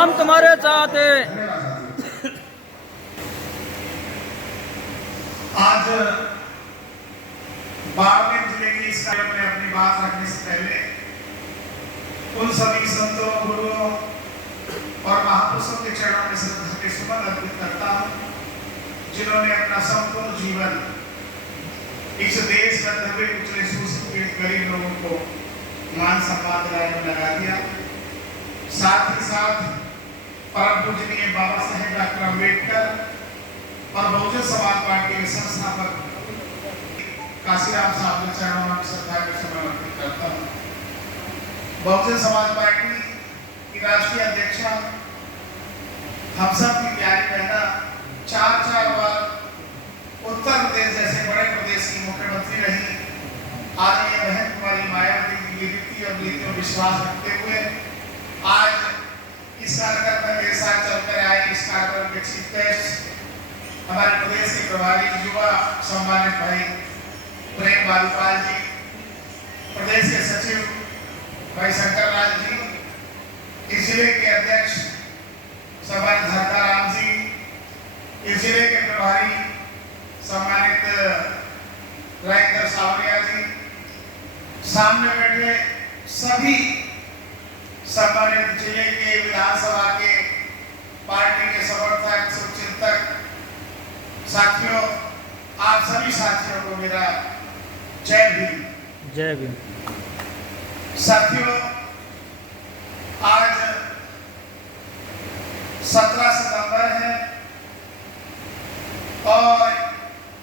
हम तुम्हारे साथ हैं। आज बाड़मेर जिले के इस कार्य में अपनी बात रखने से पहले उन सभी संतों, गुरुओं और महापुरुषों के चरणों में श्रद्धा के सुमन अर्पित करता हूँ, जिन्होंने अपना संपूर्ण जीवन इस देश में दबे कुचले शोषित गरीब लोगों को मान सम्मान दिलाने में लगा दिया। साथ ही साथ परम पूजनीय बाबा साहेब डॉक्टर अम्बेडकर और बहुजन समाज पार्टी के संस्थापक काशीराम साहब के चरणों में श्रद्धा के सुमन अर्पित करता हूँ। बहुजन समाज पार्टी की राष्ट्रीय अध्यक्षा, हम सब की प्यारी बहना, 4 बार उत्तर प्रदेश जैसे बड़े प्रदेश की मुख्यमंत्री रही। आज ये बहन कुमारी मायावती की रीति और नीति और विश्वास रखते हुए आज इस कार्यक्रम में मेरे साथ चलकर आए। इस कार्यक्रम के चीफ गेस्ट हमारे प्रदेश के प्रभारी युवा सम्मानित भाई प्रेम बालूपाल जी, प्रदेश के सचिव भाई शंकर लाल जी, इस जिले के अध्यक्ष सम्मानित धरकाराम जी, इस जिले के प्रभारी सम्मानित राजेंद्र सावरिया जी, सामने बैठे सभी सम्मानित जिले के विधानसभा के पार्टी के समर्थक, शुभचिंतक साथियों, आप सभी साथियों को मेरा जय भीम। जय भीम। साथियों, आज 17 सितंबर है और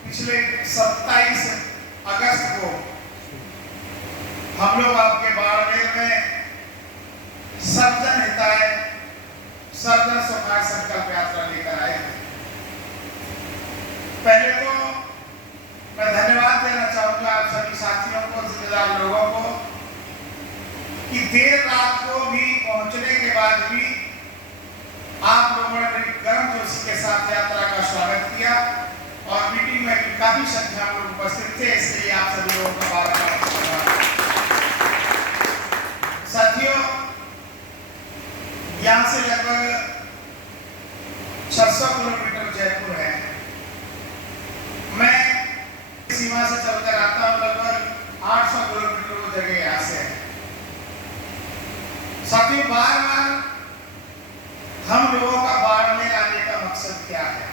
पिछले 27 अगस्त को हम लोग आपके बाड़मेर में सर्वजन हिताय सर्वजन सुखाय संकल्प यात्रा लेकर आए। पहले तो मैं धन्यवाद देना चाहूंगा आप सभी साथियों को, जिम्मेदार लोगों को, कि देर रात को भी पहुंचने के बाद भी आप लोगों ने बड़ी गर्मजोशी के साथ यात्रा का स्वागत किया और मीटिंग में भी काफी संख्या में लोग उपस्थित थे, इसलिए आप सभी लोगों का बार-बार धन्यवाद। साथियों, यहाँ से लगभग 600 किलोमीटर जयपुर है। मैं सीमा से चलकर आता हूँ, लगभग 800 किलोमीटर वो जगह यहाँ से है। साथियों, बार-बार हम लोगों का बाड़मेर आने का मकसद क्या है?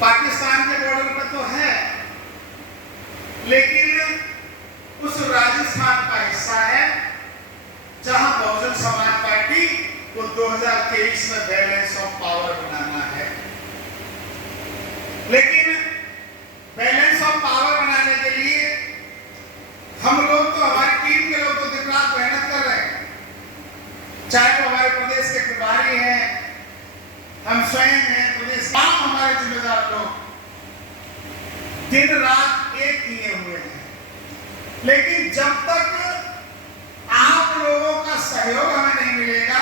पाकिस्तान के बॉर्डर पर तो है, लेकिन उस राजस्थान का हिस्सा है जहां बहुजन समाज पार्टी को 2023 में बैलेंस ऑफ पावर बनाना है। लेकिन बैलेंस ऑफ पावर बनाने के लिए हम लोग तो, हमारी टीम के लोग तो दिन रात मेहनत कर रहे हैं, चाहे वो हमारे प्रदेश के प्रभारी हैं, हम स्वयं हैं, प्रदेश तमाम हमारे जिम्मेदार लोग दिन रात एक किए हुए हैं। लेकिन जब तक आप लोगों का सहयोग हमें नहीं मिलेगा,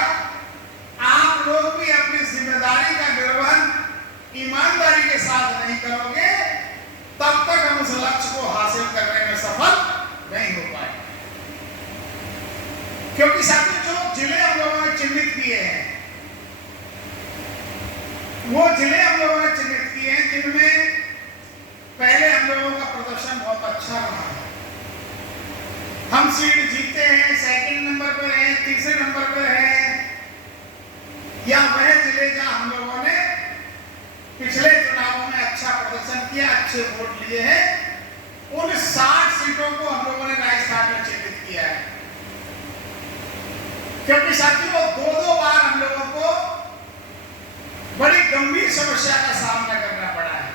आप लोग भी अपनी जिम्मेदारी का निर्वहन ईमानदारी के साथ नहीं करोगे, तब तक हम उस लक्ष्य को हासिल करने में सफल नहीं हो पाए। क्योंकि साथियों, जो जिले हम लोगों ने चिन्हित किए हैं, वो जिले हम लोगों ने चिन्हित किए हैं जिनमें पहले हम लोगों का प्रदर्शन बहुत अच्छा रहा है। हम सीट जीते हैं, सेकंड नंबर पर हैं, तीसरे नंबर पर हैं, या वह जिले जहां हम लोगों ने पिछले चुनावों में अच्छा प्रदर्शन किया, अच्छे वोट लिए हैं, उन 60 सीटों को हम लोगों ने राजस्थान में चिन्हित किया है। क्योंकि साथियों, 2-2 बार हम लोगों को बड़ी गंभीर समस्या का सामना करना पड़ा है,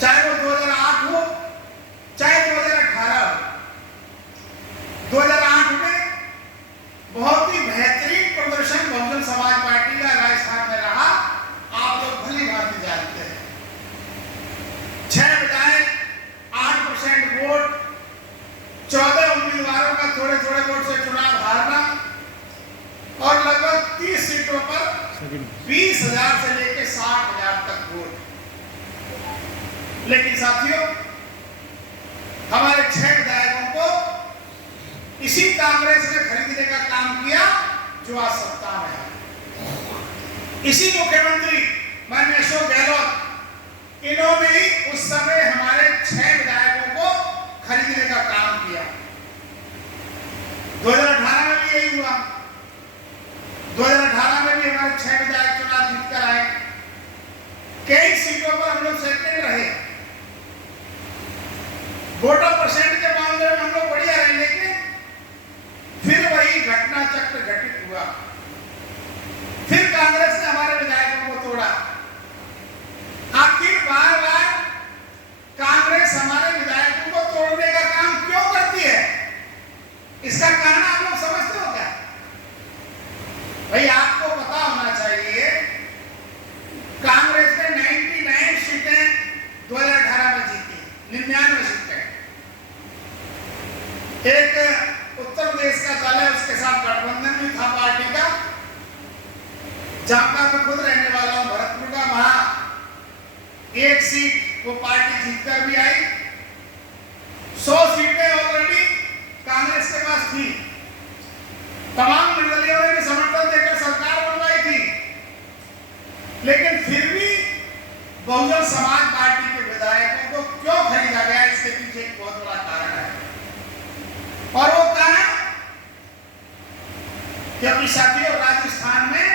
चाहे वो 2008 हो, चाहे 2018 हो। 2008 में बहुत ही बेहतरीन प्रदर्शन बहुजन समाज पार्टी का राजस्थान में रहा, आप लोग भली भांति जानते हैं। 6 बजाय 8% वोट, 14 उम्मीदवारों का थोड़े-थोड़े वोट से चुनाव हारना और लगभग 30 सीटों पर 20,000 से लेकर 60,000 तक वोट। लेकिन साथियों, हमारे 6 विधायकों को इसी कांग्रेस ने खरीदने का काम किया जो आज सत्ता में है। इसी मुख्यमंत्री माननीय अशोक गहलोत, इन्होंने ही उस समय हमारे 6 विधायकों को खरीदने का काम किया। 2018 में भी यही हुआ। 2018 में भी हमारे 6 विधायक चुनाव जीतकर आए। कई सीटों पर हम लोग सेकंड रहे, वोटर परसेंट के मामले में हम लोग बढ़िया रहे, लेकिन फिर वही घटना चक्र घटित हुआ। फिर कांग्रेस ने हमारे विधायकों को तोड़ा। आखिर बार बार कांग्रेस हमारे विधायकों को तोड़ने का काम क्यों करती है? इसका कारण आप लोग समझते हो क्या? भाई आपको पता होना चाहिए, कांग्रेस ने 99 सीटें 2018 में जीती, 99 सीटें। एक उत्तर प्रदेश का दल है, उसके साथ गठबंधन भी था पार्टी का। जहां मैं खुद रहने वाला हूं, भरतपुर का, वहां एक सीट वो पार्टी जीतकर भी आई। 100 सीटें ऑलरेडी कांग्रेस के पास थी। तमाम निर्दलीयों ने भी समर्थन देकर सरकार बनवाई थी, लेकिन फिर भी बहुजन समाज पार्टी के विधायकों को क्यों खरीदा गया, इसके पीछे एक बहुत बड़ा कारण है। और वो कारण, क्योंकि साथियों राजस्थान में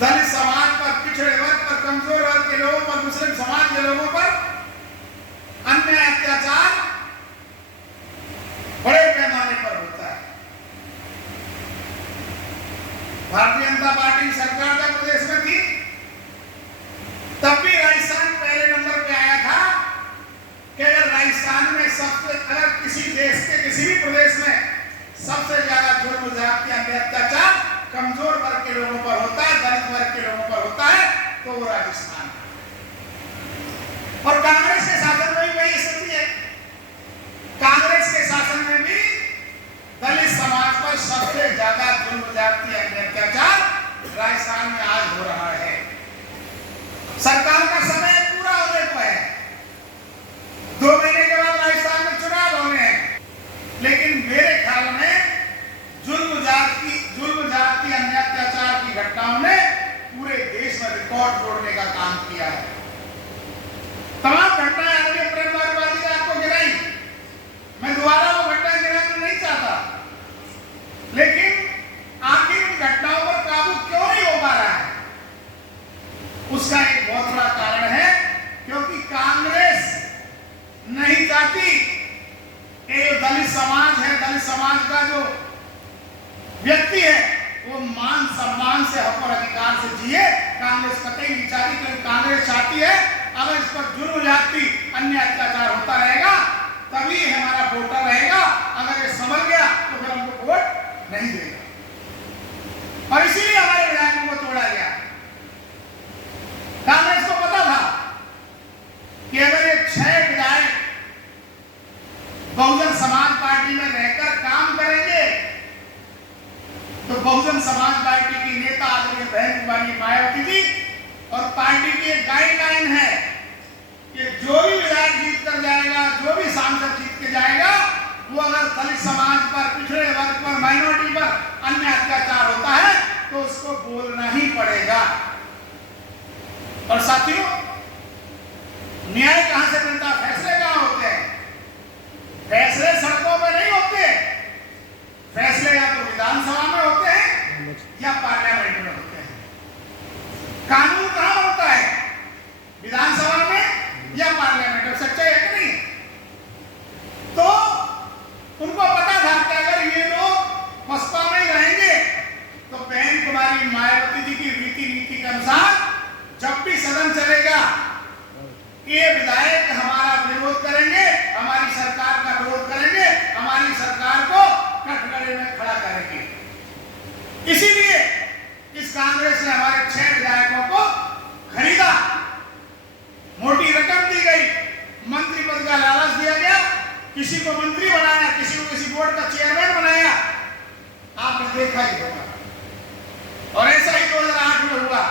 दलित समाज पर, पिछड़े वर्ग पर, कमजोर वर्ग के लोगों पर, मुस्लिम समाज के लोगों पर अन्याय अत्याचार बड़े पैमाने पर होता है। भारतीय जनता पार्टी सरकार जब प्रदेश में थी, तब भी राजस्थान पहले नंबर पे आया था कि अगर राजस्थान में अगर किसी देश के किसी भी प्रदेश में सबसे ज्यादा जुर्म, ज्यादती, अत्याचार कमजोर वर्ग के लोगों पर होता है, दलित वर्ग के लोगों पर होता है, तो वो राजस्थान है। और कांग्रेस के शासन में भी वही स्थिति है। कांग्रेस के शासन में भी दलित समाज पर सबसे ज्यादा जुर्म, ज्यादती, अत्याचार राजस्थान में आज हो रहा है। सरकार का समय पूरा होने को है, 2 महीने के बाद राजस्थान में चुनाव होने हैं, लेकिन मेरे ख्याल में जुल्म, जाति, अत्याचार की घटनाओं ने पूरे देश में रिकॉर्ड तोड़ने का काम किया है। तमाम घटनाएं आगे प्रेमवादी ने आपको गिनाई, मैं दोबारा वो घटनाएं गिनाना नहीं चाहता, लेकिन आखिर उन घटनाओं पर काबू क्यों नहीं हो पा रहा है? उसका एक बहुत बड़ा कारण है, क्योंकि कांग्रेस नहीं चाहती कि दलित समाज है, दलित समाज का जो व्यक्ति है वो मान सम्मान से, हक और अधिकार से जिए। कांग्रेस कतई नहीं चाहती, क्योंकि कांग्रेस चाहती है अगर इस पर जुर्म, ज्यादती, अन्य अत्याचार होता रहेगा तभी हमारा वोटर रहेगा। अगर ये समझ गया तो फिर हमको वोट नहीं देगा। और इसीलिए हमारे विधायकों को तोड़ा गया। कांग्रेस को पता था कि अगर ये 6 विधायक बहुजन समाज पार्टी में रहकर काम करेंगे तो बहुजन समाज पार्टी की नेता आदरणीय बहन कुमारी मायावती जी और पार्टी की एक गाइडलाइन है कि जो भी विधायक जीत कर जाएगा, जो भी सांसद जीत के जाएगा, वो अगर दलित समाज पर, पिछड़े वर्ग पर, माइनॉरिटी पर अन्य अत्याचार होता है तो उसको बोलना ही पड़ेगा। और साथियों, न्याय कहां से मिलता, फैसले कहां होते हैं? फैसले सड़कों पर नहीं होते, फैसले या तो विधानसभा में होते हैं या पार्लियामेंट में होते हैं। कानून कहां होता है? विधानसभा में या पार्लियामेंट में। सच्चाई है कि नहीं? तो उनको पता था कि अगर ये लोग बसपा में रहेंगे तो बहन कुमारी मायावती जी की रीति नीति के अनुसार जब भी सदन चलेगा, ये विधायक हमारा विरोध करेंगे, हमारी सरकार का विरोध करेंगे, हमारी सरकार को कटघरे में खड़ा करेंगे। इसीलिए इस कांग्रेस ने हमारे 6 विधायकों को खरीदा, मोटी रकम दी गई, मंत्री पद का लालच दिया गया, किसी को मंत्री बनाया, किसी को किसी बोर्ड का चेयरमैन बनाया। आपने देखा ही होगा। और ऐसा ही 2008 में हुआ।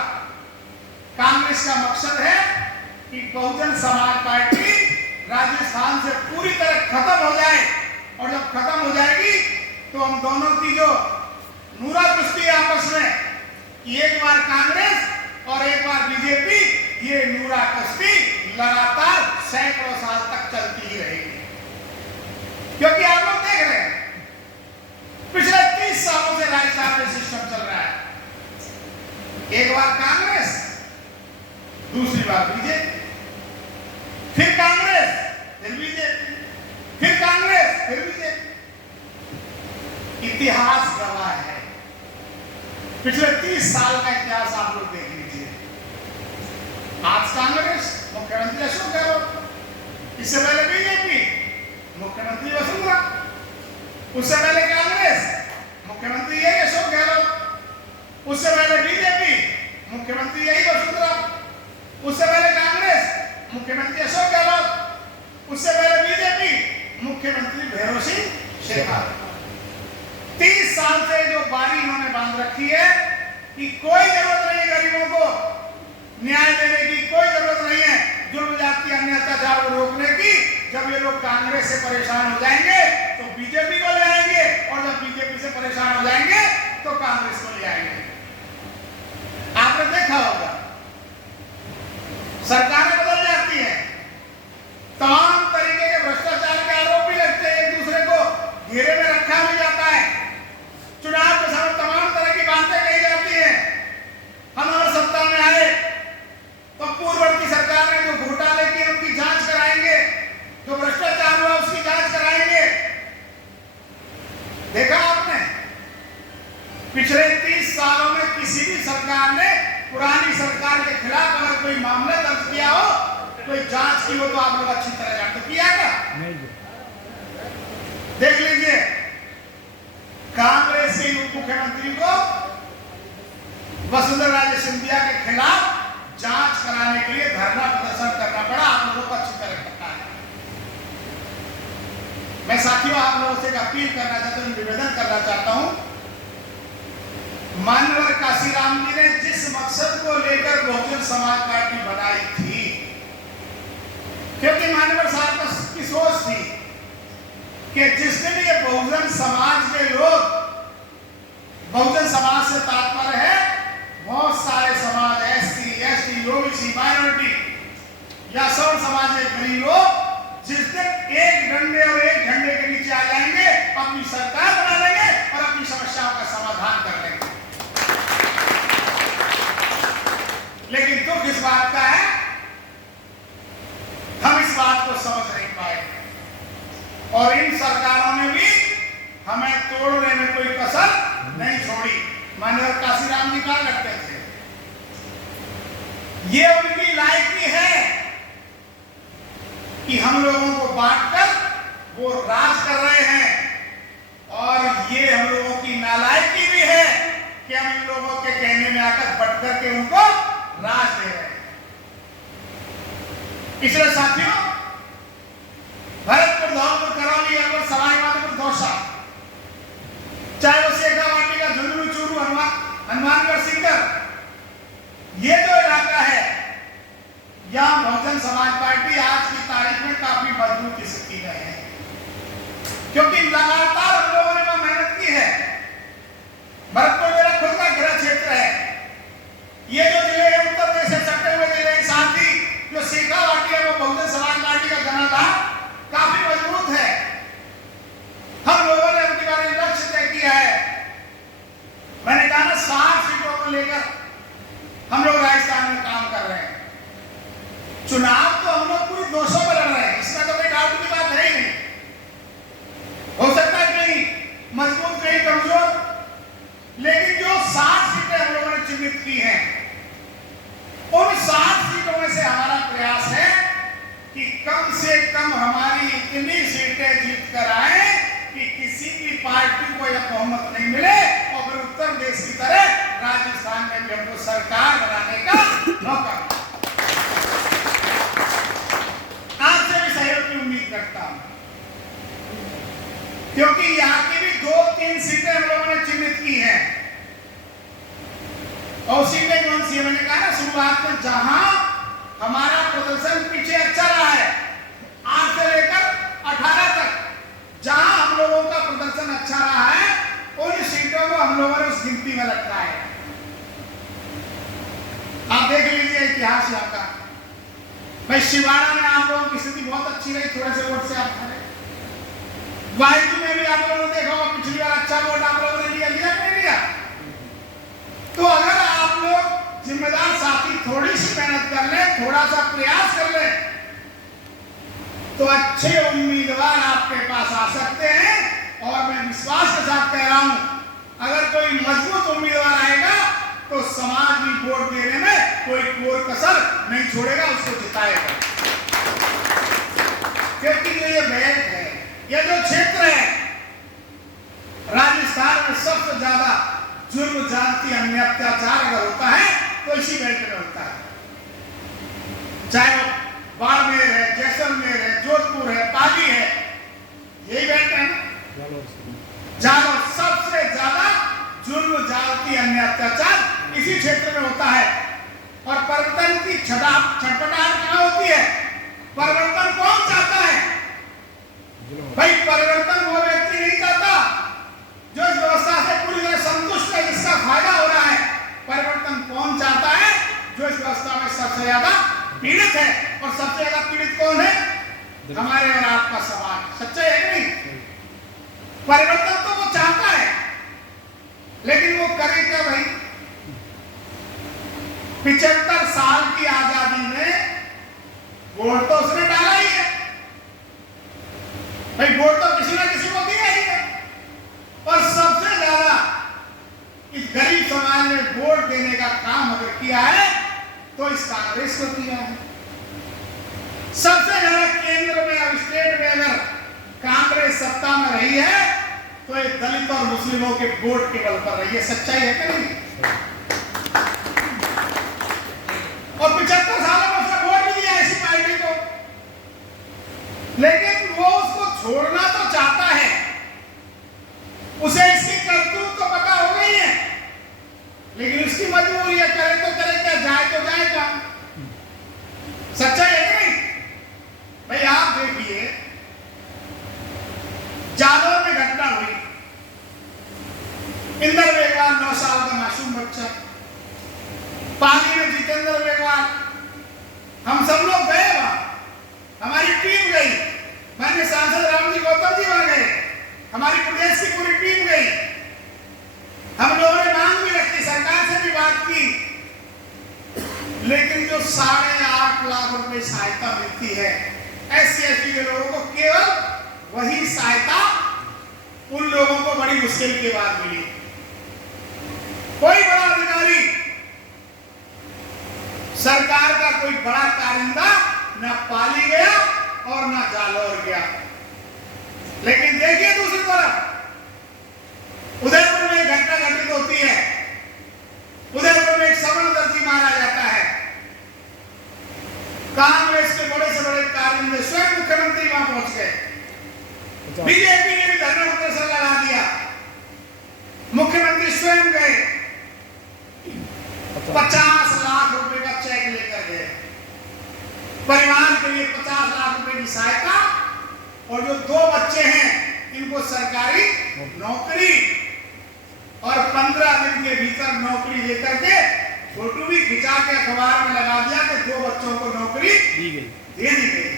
कांग्रेस का मकसद है कि बहुजन समाज पार्टी राजस्थान से पूरी तरह खत्म हो जाए और जब खत्म हो जाएगी तो हम दोनों की जो नूरा कुश्ती है आपस में कि एक बार कांग्रेस और एक बार बीजेपी, ये नूरा कुश्ती लगातार सैकड़ों साल तक चलती ही रहेगी। क्योंकि आप लोग देख रहे हैं पिछले 30 सालों से राजस्थान में सिस्टम चल रहा है, एक बार कांग्रेस, दूसरी बार बीजेपी, फिर कांग्रेस, फिर बीजेपी, फिर कांग्रेस, फिर बीजेपी। इतिहास गवाह है, पिछले 30 साल का इतिहास आप लोग देख लीजिए। आज कांग्रेस, मुख्यमंत्री अशोक गहलोत, इससे पहले बीजेपी, मुख्यमंत्री वसुंधरा, उससे पहले कांग्रेस, मुख्यमंत्री यही अशोक गहलोत, उससे पहले बीजेपी, मुख्यमंत्री यही वसुंधरा, उससे पहले कांग्रेस, मुख्यमंत्री अशोक गहलोत, उससे पहले बीजेपी, मुख्यमंत्री भैरव सिंह शेखावत। 30 साल से जो बारी इन्होंने बांध रखी है कि कोई जरूरत नहीं है गरीबों को न्याय देने की, कोई जरूरत नहीं है जुल्म जाति अन्य अत्याचार को रोकने की। जब ये लोग कांग्रेस से परेशान हो जाएंगे तो बीजेपी को ले आएंगे, और जब बीजेपी से परेशान हो जाएंगे तो कांग्रेस को ले आएंगे। आपने देखा होगा सरकारें बदल जाती हैं, तमाम तरीके के भ्रष्टाचार के आरोप भी लगते हैं, एक दूसरे को घेरे में रखा भी जाता है, चुनाव के समय तमाम तरह की बातें कही जाती हैं। हम अगर सत्ता में आए तो पूर्ववर्ती सरकार ने जो घोटाले किए उनकी जांच कराएंगे, जो भ्रष्टाचार हुआ उसकी जांच कराएंगे। देखा आपने पिछले 30 सालों में किसी भी सरकार ने पुरानी सरकार के खिलाफ अगर कोई मामला दर्ज किया हो, कोई जांच की हो, तो आप लोग अच्छी तरह जानते, किया क्या? नहीं। देख लीजिए कांग्रेस के उप मुख्यमंत्री को वसुंधरा राजे सिंधिया के खिलाफ जांच कराने के लिए धरना प्रदर्शन करना पड़ा। आप लोगों को अच्छी तरह पता है। मैं साथियों आप लोगों से एक अपील करना चाहता हूं, निवेदन करना चाहता हूं। मान्यवर काशीराम जी ने जिस मकसद को लेकर बहुजन समाज पार्टी बनाई थी, क्योंकि मान्यवर साहब की सोच थी कि जिस दिन ये बहुजन समाज के लोग, बहुजन समाज से तात्पर्य है बहुत सारे समाज, एससी, एसटी, ओबीसी, माइनॉरिटी या सवर्ण समाज के गरीब लोग, जिस दिन एक डंडे और एक झंडे के नीचे आ जाएंगे, अपनी सरकार बना लेंगे और अपनी समस्याओं का समाधान कर लेंगे। लेकिन दुख इस बात का है हम इस बात को समझ नहीं पाए, और इन सरकारों ने भी हमें तोड़ने में कोई कसर नहीं छोड़ी। माननीय काशीराम जी कहा करते थे, ये उनकी लायकी है कि हम लोगों को बांटकर वो राज कर रहे हैं, और ये हम लोगों की नालायकी भी है कि हम इन लोगों के कहने में आकर बट करके उनको राज दे रहे हैं। इसलिए साथियों, भरतपुर, धौलपुर, करौली, अलवर, सवाईमाधोपुर, दौसा, चाहे वो शेखावाटी का झुंझुनू, चूरू, हनुमानगढ़, सीकर, ये जो इलाका है, यहाँ बहुजन समाज पार्टी आज की तारीख में काफी मजबूत स्थिति में है, क्योंकि लगातार हम लोगों ने वहां मेहनत की है। भरतपुर मेरा खुद का गृह क्षेत्र है। ये जो जिले हैं उत्तर प्रदेश से सटे हुए जिले हैं, साथ ही जो शेखावाटी है वो बहुजन समाज पार्टी का जनाधार काफी मजबूत है। हम लोगों ने उनके बारे में लक्ष्य तय किया है। मैंने कहा ना 60 सीटों को लेकर हम लोग राजस्थान में काम कर रहे हैं। चुनाव तो हम लोग पूरी 200 में लड़ रहे हैं, इसमें तो कोई डाउट की बात है ही नहीं। हो सकता है कहीं मजबूत कहीं कमजोर, लेकिन जो 60 सीटें हम लोगों ने चिन्हित की हैं, उन 60 सीटों में से हमारा प्रयास है कि कम से कम हमारी इतनी सीटें जीत कर आए कि किसी की पार्टी को यह बहुमत नहीं मिले, और फिर उत्तर प्रदेश की तरह राजस्थान में भी हमको सरकार बनाने का मौका मिले। आपसे भी सहयोग की उम्मीद करता हूं, क्योंकि यहाँ की भी 2-3 सीटें हम लोगों ने चिन्हित की हैं। और सीटें कौन सी है? मैंने कहा ना शुरुआत में, जहां हमारा प्रदर्शन पीछे अच्छा रहा है 8 से लेकर 18 तक, जहां हम लोगों ने उस गिनती में रखा है। आप देख लीजिए इतिहास यहाँ का। भाई शिवाड़ा में आप लोगों की स्थिति बहुत अच्छी रही, थोड़े से वोट से आप हारे। वाहिद में भी आप लोगों ने देखा होगा, पिछली बार अच्छा वोट आप लोगों ने लिया नहीं लिया। तो अगर आप लोग जिम्मेदार साथी थोड़ी सी मेहनत कर ले, थोड़ा सा प्रयास कर ले, तो अच्छे उम्मीदवार आपके पास आ सकते हैं। और मैं विश्वास के साथ कह रहा हूं, अगर कोई मजबूत उम्मीदवार आएगा तो समाज भी वोट देने में कोई कोर कसर नहीं छोड़ेगा, उसको जिताएगा। क्योंकि ये बेल्ट है, ये जो क्षेत्र है, राजस्थान में सबसे ज्यादा जुर्म, जाति, अन्य अत्याचार अगर होता है तो इसी बेल्ट में होता है। चाहे वो बाड़मेर है, जैसलमेर है, जोधपुर है, पाली है, यही बेल्ट है ना। जालो सबसे ज्यादा जुर्म, जाति, अन्य अत्याचार इसी क्षेत्र में होता है। और परिवर्तन की छटपटाहट कहां होती है? परिवर्तन कौन चाहता है? भाई परिवर्तन वो व्यक्ति नहीं चाहता जो इस व्यवस्था से पूरी तरह संतुष्ट है, जिसका फायदा हो रहा है। परिवर्तन कौन चाहता है? जो इस व्यवस्था में सबसे ज्यादा पीड़ित है। और सबसे ज्यादा पीड़ित कौन है? हमारे और आपका समाज। सच्चाई है कि नहीं? परिवर्तन तो वो चाहता है, लेकिन वो करे क्या भाई? 75 साल की आजादी में वोट तो उसने डाला ही है भाई, वोट तो किसी ना किसी को दिया ही है। और सबसे ज्यादा इस गरीब समाज ने वोट देने का काम अगर किया है तो इस कांग्रेस को किया है। सबसे ज्यादा केंद्र में और स्टेट में अगर कांग्रेस सत्ता में रही है तो ये दलित और मुस्लिमों के वोट के बल पर रही है। सच्चाई है कि नहीं? और 75 सालों में उसने वोट भी दिया ऐसी पार्टी को, लेकिन वो उसको छोड़ना तो चाहता है। उसे इसकी करतूत तो पता हो गई है, लेकिन उसकी मजबूरी है, करे तो करे क्या, जाए तो जाएगा। सच्चाई है कि नहीं? भाई आप देखिए, जालौर में घटना हुई, इंदर मेघवाल 9 साल का मासूम बच्चा, पाली में जितेंद्र मेघवाल, हम सब लोग गए वहां, हमारी टीम गई, माननीय सांसद राम जी गौतम जी बन गए, हमारी प्रदेश की पूरी टीम गई। हम लोगों ने मांग भी रखी, सरकार से भी बात की, लेकिन जो 8.5 लाख रुपए सहायता मिलती है SC/ST के लोगों को, केवल वही सहायता उन लोगों को बड़ी मुश्किल के बाद मिली। कोई बड़ा अधिकारी, सरकार का कोई बड़ा कारिंदा न पाली गया और न जालौर गया। लेकिन देखिए दूसरी तरफ उदयपुर में एक घटना घटित होती है। उदयपुर में एक सवर्ण दर्जी मारा जाता है। कांग्रेस के बड़े से बड़े कारिंदे स्वयं मुख्यमंत्री वहां पहुंच गए। बीजेपी ने भी धरना प्रदर्शन लगा दिया, मुख्यमंत्री स्वयं गए, 50 लाख रुपए का चेक लेकर गए, परिवार के लिए 50 लाख रुपए की सहायता। और जो 2 बच्चे हैं इनको सरकारी नौकरी, और 15 दिन के भीतर नौकरी लेकर के फोटो भी खिंचा के अखबार में लगा दिया कि 2 बच्चों को नौकरी दे दी गई।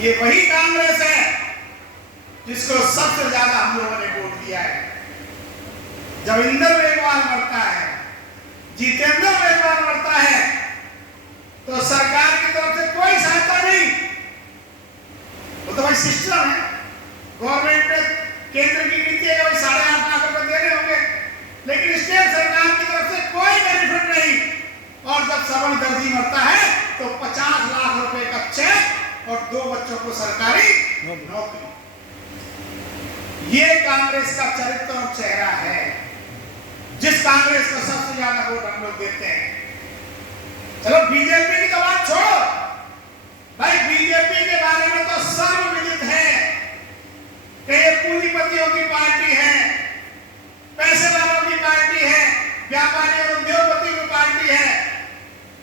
ये वही कांग्रेस है जिसको सबसे ज्यादा हम लोगों ने वोट दिया है। जब इंदर मेघवाल मरता है, जितेंद्र मेघवाल मरता है, तो सरकार की तरफ से कोई सहायता नहीं। वो तो भाई सिस्टम है, गवर्नमेंट ने केंद्र की नीति है कि 8.5 लाख रुपए देने होंगे, लेकिन स्टेट सरकार की तरफ से कोई बेनिफिट नहीं। और जब सवर्ण दर्जी मरता है तो 50 लाख रुपए का चेक और 2 बच्चों को सरकारी नौकरी। ये कांग्रेस का चरित्र और चेहरा है, जिस कांग्रेस को सबसे ज्यादा वोट हम लोग देते हैं। चलो बीजेपी की तो बात छोड़ो भाई, बीजेपी के बारे में तो सर्वविदित है कि ये पूंजीपतियों की पार्टी है, पैसे वालों की पार्टी है, व्यापारी और उद्योगपतियों की पार्टी है,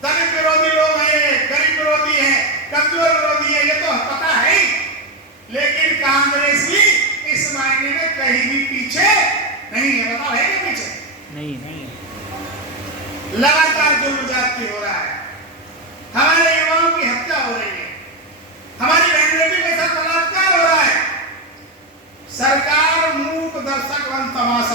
दलित विरोधी लोग हैं, गरीब विरोधी है, कमजोर विरोधी है, ये तो पता है ही। लेकिन कांग्रेस भी इस मायने में कहीं भी पीछे नहीं है, बताओ है क्या पीछे? नहीं नहीं लगातार जुल्म जाति हो रहा है, हमारे युवाओं की हत्या हो रही है, हमारी बहन बेटी के साथ बलात्कार हो रहा है। सरकार मूक दर्शक वन तमाशा